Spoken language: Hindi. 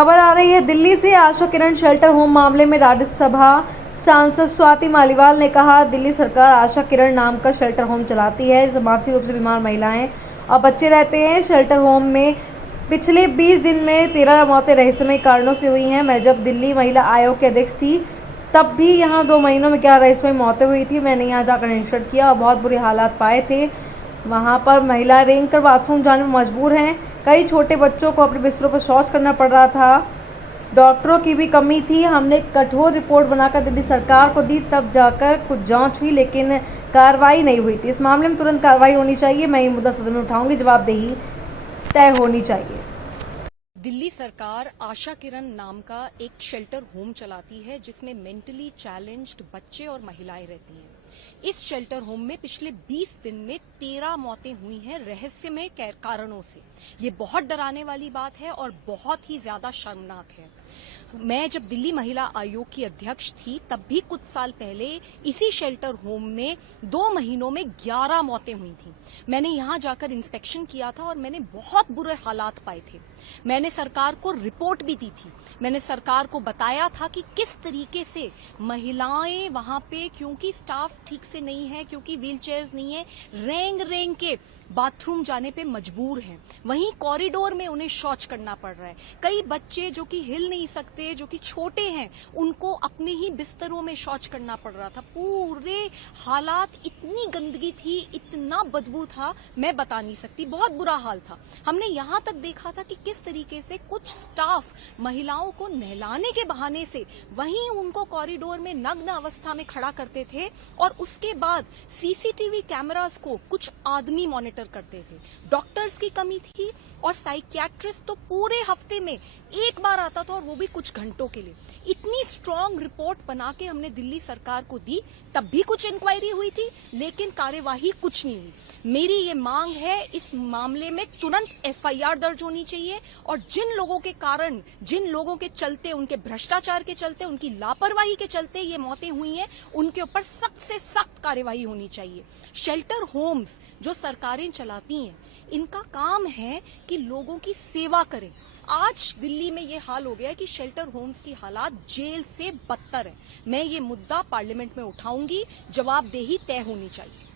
खबर आ रही है दिल्ली से। आशा किरण शेल्टर होम मामले में राज्यसभा सांसद स्वाति मालीवाल ने कहा, दिल्ली सरकार आशा किरण नाम का शेल्टर होम चलाती है। इसमें मानसिक रूप से बीमार महिलाएं और बच्चे रहते हैं। शेल्टर होम में पिछले 20 दिन में 13 मौतें रहस्यमय कारणों से हुई हैं। मैं जब दिल्ली महिला आयोग की अध्यक्ष थी तब भी यहाँ 2 महीनों में 11 रहस्यमय मौतें हुई थी। मैंने यहाँ जाकर निरीक्षण किया और बहुत बुरे हालात पाए थे। वहाँ पर महिला रेंग कर बाथरूम जाने में मजबूर हैं। कई छोटे बच्चों को अपने बिस्तरों पर शौच करना पड़ रहा था। डॉक्टरों की भी कमी थी। हमने कठोर रिपोर्ट बनाकर दिल्ली सरकार को दी, तब जाकर कुछ जांच हुई, लेकिन कार्रवाई नहीं हुई थी। इस मामले में तुरंत कार्रवाई होनी चाहिए। मैं ये मुद्दा सदन में उठाऊंगी, जवाबदेही तय होनी चाहिए। दिल्ली सरकार आशा किरण नाम का एक शेल्टर होम चलाती है जिसमें मेंटली चैलेंज्ड बच्चे और महिलाएं रहती हैं। इस शेल्टर होम में पिछले 20 दिन में 13 मौतें हुई हैं रहस्यमय कारणों से। ये बहुत डराने वाली बात है और बहुत ही ज्यादा शर्मनाक है। मैं जब दिल्ली महिला आयोग की अध्यक्ष थी तब भी कुछ साल पहले इसी शेल्टर होम में 2 महीनों में 11 मौतें हुई थी। मैंने यहाँ जाकर इंस्पेक्शन किया था और मैंने बहुत बुरे हालात पाए थे। मैंने सरकार को रिपोर्ट भी दी थी। मैंने सरकार को बताया था कि किस तरीके से महिलाएं वहां पे, क्योंकि स्टाफ ठीक से नहीं है, क्योंकि व्हील चेयर्स नहीं है, रेंग रेंग के बाथरूम जाने पे मजबूर हैं। वहीं कॉरिडोर में उन्हें शौच करना पड़ रहा है। कई बच्चे जो कि हिल नहीं सकते, जो कि छोटे हैं, उनको अपने ही बिस्तरों में शौच करना पड़ रहा था। पूरे हालात, इतनी गंदगी थी, इतना बदबू था, मैं बता नहीं सकती। बहुत बुरा हाल था। हमने यहाँ तक देखा था कि किस तरीके से कुछ स्टाफ महिलाओं को नहलाने के बहाने से वहीं उनको कॉरिडोर में नग्न अवस्था में खड़ा करते थे और उसके बाद सीसीटीवी कैमरास को कुछ आदमी मॉनिटर करते थे। डॉक्टर्स की कमी थी और साइकियाट्रिस्ट तो पूरे हफ्ते में एक बार आता था और वो भी कुछ घंटों के लिए। इतनी स्ट्रांग रिपोर्ट बना के हमने दिल्ली सरकार को दी, तब भी कुछ इंक्वायरी हुई थी, लेकिन कार्यवाही कुछ नहीं हुई। मेरी ये मांग है, इस मामले में तुरंत एफआईआर दर्ज होनी चाहिए और जिन लोगों के कारण, जिन लोगों के चलते, उनके भ्रष्टाचार के चलते, उनकी लापरवाही के चलते ये मौतें हुई हैं, उनके ऊपर सख्त से सख्त कार्यवाही होनी चाहिए। शेल्टर होम्स जो सरकारें चलाती हैं, इनका काम है कि लोगों की सेवा करें। आज दिल्ली में ये हाल हो गया है कि शेल्टर होम्स की हालात जेल से बदतर है। मैं ये मुद्दा पार्लियामेंट में उठाऊंगी, जवाबदेही तय होनी चाहिए।